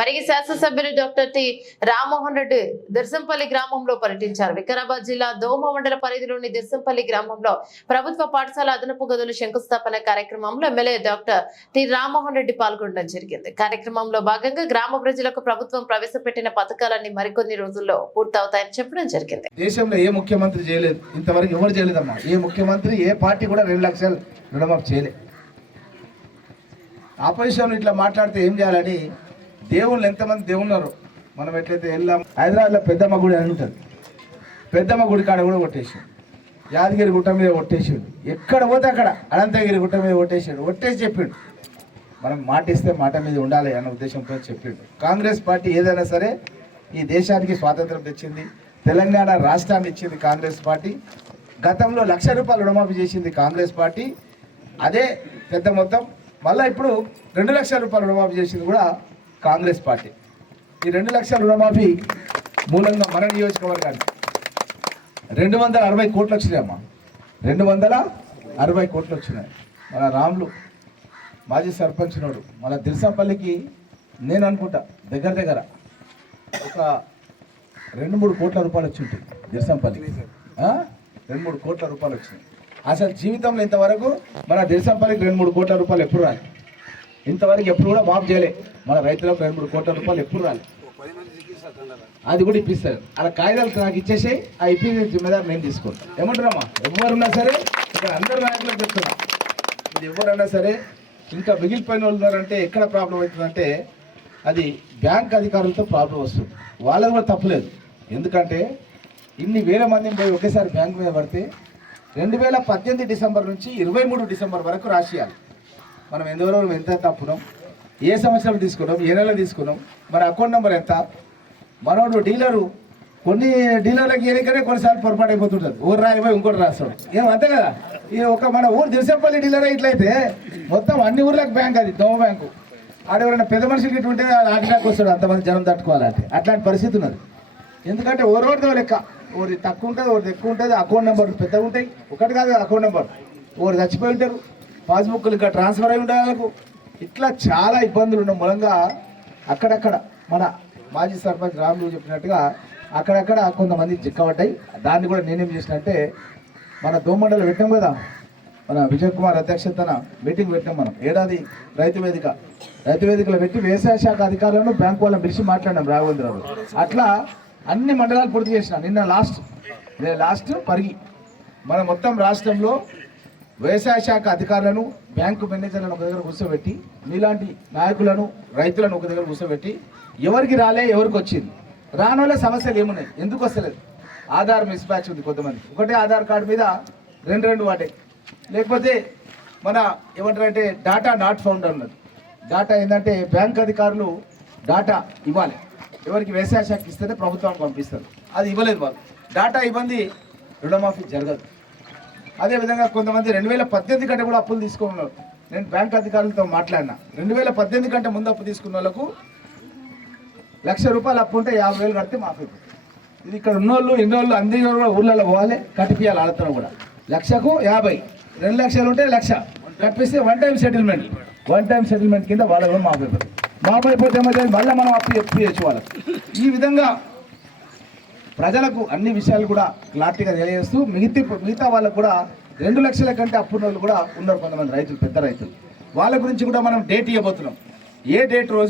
పరిగి శాసనసభ్యులు doctor T Rammohan Reddy దిర్సంపల్లి గ్రామంలో పర్యటించారు. వికారాబాద్ జిల్లా దోమ మండల పరిధిలోని దిర్సంపల్లి గ్రామంలో ప్రభుత్వ పాఠశాల అదనపు గదుల శంకుస్థాపన కార్యక్రమంలో MLA doctor T Rammohan Reddy పాల్గొనడం జరిగింది. కార్యక్రమంలో భాగంగా గ్రామ ప్రజలకు ప్రభుత్వం ప్రవేశపెట్టిన పథకాలన్నీ మరికొన్ని రోజుల్లో పూర్తవుతాయని చెప్పడం జరిగింది. దేశంలో ఏ ముఖ్యమంత్రి చేయలేదు, ఇంతవరకు ఎవరు చేయలేదమ్మా. ఏ ముఖ్యమంత్రి ఏ పార్టీ కూడా 2 లక్షలు రుణమాఫీ చేయలేదు. ఆపోజిషన్ ఇట్లా మాట్లాడితే ఏం చేయాలని దేవుళ్ళు ఎంతమంది దేవున్నారు. మనం ఎట్లయితే వెళ్ళాం, హైదరాబాద్లో పెద్దమ్మ గుడి అని ఉంటుంది, పెద్దమ్మ గుడి కాడ కూడా కొట్టేసాడు, యాదగిరి గుట్ట మీద కొట్టేసాడు, ఎక్కడ పోతే అక్కడ అనంతగిరి గుట్ట మీద కొట్టేసాడు. కొట్టేసి చెప్పిండు మనం మాట ఇస్తే మాట మీద ఉండాలి అన్న ఉద్దేశంతో చెప్పిండు. కాంగ్రెస్ పార్టీ ఏదైనా సరే ఈ దేశానికి స్వాతంత్రం తెచ్చింది, తెలంగాణ రాష్ట్రాన్ని ఇచ్చింది కాంగ్రెస్ పార్టీ. గతంలో 1 లక్ష రూపాయలు రుణమాఫీ చేసింది కాంగ్రెస్ పార్టీ. అదే పెద్ద మొత్తం మళ్ళీ ఇప్పుడు 2 లక్షల రూపాయలు రుణమాఫీ చేసింది కూడా కాంగ్రెస్ పార్టీ. ఈ 2 లక్షల రుణమాఫీ మూలంగా మన నియోజకవర్గానికి 260 కోట్లు వచ్చినాయమ్మా. 260 కోట్లు వచ్చినాయి. మన రాములు మాజీ సర్పంచ్ నోడు మన దిర్సంపల్లికి నేను అనుకుంటా దగ్గర ఒక 2-3 కోట్ల రూపాయలు వచ్చి ఉంటుంది. దిర్సంపల్లికి 2-3 కోట్ల రూపాయలు వచ్చినాయి. అసలు జీవితంలో ఇంతవరకు మన దిర్సంపల్లికి 2-3 కోట్ల రూపాయలు ఎప్పుడు రాలి, ఇంతవరకు ఎప్పుడు కూడా మాఫ్ చేయలే. మన రైతులకు 2-3 కోట్ల రూపాయలు ఎప్పుడు రాలి. అది కూడా ఇప్పిస్తారు. అలా కాగితాలు నాకు ఇచ్చేసి ఆ ఇప్పించే జిమ్మేదారు నేను తీసుకుంటాను. ఏమంటారమ్మా, ఎవరున్నా సరే ఇక్కడ అందరు నాయకులకు చెప్తున్నా, ఇది ఎవరన్నా సరే ఇంకా మిగిలిపోయిన వాళ్ళు ఉన్నారంటే ఎక్కడ ప్రాబ్లం అవుతుందంటే అది బ్యాంక్ అధికారులతో ప్రాబ్లం వస్తుంది. వాళ్ళది కూడా తప్పులేదు. ఎందుకంటే ఇన్ని వేల మందిని పోయి ఒకేసారి బ్యాంక్ మీద పడితే 2018 డిసెంబర్ నుంచి 23 డిసెంబర్ వరకు రాసియాలి. మనం ఎంతవరకు ఎంత తప్పున్నాం, ఏ సంవత్సరం తీసుకున్నాం, ఏ నెల తీసుకున్నాం, మన అకౌంట్ నెంబర్ ఎంత. మనోడు డీలరు కొన్ని డీలర్లకు ఏనికనే కొన్నిసార్లు పొరపాటు అయిపోతుంటుంది. ఊరు రాయిపోయి ఇంకోటి రాస్తాడు. ఏం అంతే కదా. ఇది ఒక మన ఊరు దిర్సంపల్లి డీలర్ ఇట్లయితే మొత్తం అన్ని ఊర్లకు బ్యాంక్, అది దోమ బ్యాంకు. ఆడెవరైనా పెద్ద మనిషికి ఇటు ఉంటే ఆటలాకి వస్తాడు, అంతమంది జనం తట్టుకోవాలంటే. అట్లాంటి పరిస్థితి ఉన్నది. ఎందుకంటే ఓరోడితో లెక్క, ఓరి తక్కువ ఉంటుంది, ఓరి ఎక్కువ ఉంటుంది. అకౌంట్ నెంబర్ పెద్దగా ఉంటాయి. ఒకటి కాదు అకౌంట్ నెంబర్. ఓరు చచ్చిపోయి ఉంటారు, పాస్బుక్లు ఇంకా ట్రాన్స్ఫర్ అయి ఉండాలి వాళ్ళకు. ఇట్లా చాలా ఇబ్బందులు ఉన్న మూలంగా అక్కడక్కడ మన మాజీ సర్పంచ్ రాములు చెప్పినట్టుగా అక్కడక్కడ కొంతమంది చిక్కబడ్డాయి. దాన్ని కూడా నేనేం చేసినట్టే మన దోమండలు పెట్టాం కదా, మన విజయ్ కుమార్ అధ్యక్షతన మీటింగ్ పెట్టాం మనం. ఏడాది రైతు వేదికలో పెట్టి వ్యవసాయ శాఖ అధికారులను బ్యాంకు వాళ్ళని పిలిచి మాట్లాడినాం రాఘవేంద్రరావు. అట్లా అన్ని మండలాలు పూర్తి చేసిన. నిన్న లాస్ట్ పరిగి మన మొత్తం రాష్ట్రంలో వ్యవసాయ శాఖ అధికారులను, బ్యాంకు మేనేజర్లను ఒక దగ్గర కూర్చోబెట్టి, మీలాంటి నాయకులను, రైతులను ఒక దగ్గర కూర్చోబెట్టి ఎవరికి రాలే, ఎవరికి వచ్చింది, రానోళ్ళ సమస్యలు ఏమున్నాయి, ఎందుకు వస్తలేదు. ఆధార్ మిస్ మ్యాచ్ ఉంది కొంతమంది. ఒకటే ఆధార్ కార్డు మీద 2 వాటాయి. లేకపోతే మన ఏమంటారంటే డాటా నాట్ ఫౌండ్ అన్నది. డాటా ఏంటంటే బ్యాంక్ అధికారులు డాటా ఇవ్వాలి, ఎవరికి వ్యవసాయ శాఖ ఇస్తేనే ప్రభుత్వానికి పంపిస్తారు. అది ఇవ్వలేదు వాళ్ళు. డాటా ఇబ్బంది, రుణమాఫీ జరగదు. అదేవిధంగా కొంతమంది 2018 కంటే కూడా అప్పులు తీసుకున్నారు. నేను బ్యాంక్ అధికారులతో మాట్లాడినా. 2018 కంటే ముందు అప్పు తీసుకున్న వాళ్ళకు 1 లక్ష రూపాయలు అప్పు ఉంటే 50,000 కడితే మాఫీ. ఇది ఇక్కడ ఉన్నోళ్ళు ఎన్నోళ్ళు అందరి కూడా ఊళ్ళలో పోవాలి, కట్టిపియాలి. వాళ్ళతో కూడా 1,50,000 2 లక్షలు ఉంటే 1 లక్ష కట్టిస్తే వన్ టైం సెటిల్మెంట్ కింద వాళ్ళ కూడా మాఫీ అయిపోతుంది. మాఫీ అయిపోతే ఏమైతే మళ్ళీ మనం అప్పు చేయొచ్చు వాళ్ళకి. ఈ విధంగా ప్రజలకు అన్ని విషయాలు కూడా క్లారిటీగా తెలియజేస్తూ మిగతా వాళ్ళకు కూడా 2 లక్షల కంటే అప్పున్న వాళ్ళు కూడా ఉన్నారు కొంతమంది రైతులు, పెద్ద రైతులు. వాళ్ళ గురించి కూడా మనం డేట్ ఇవ్వబోతున్నాం. ఏ డేట్ రోజు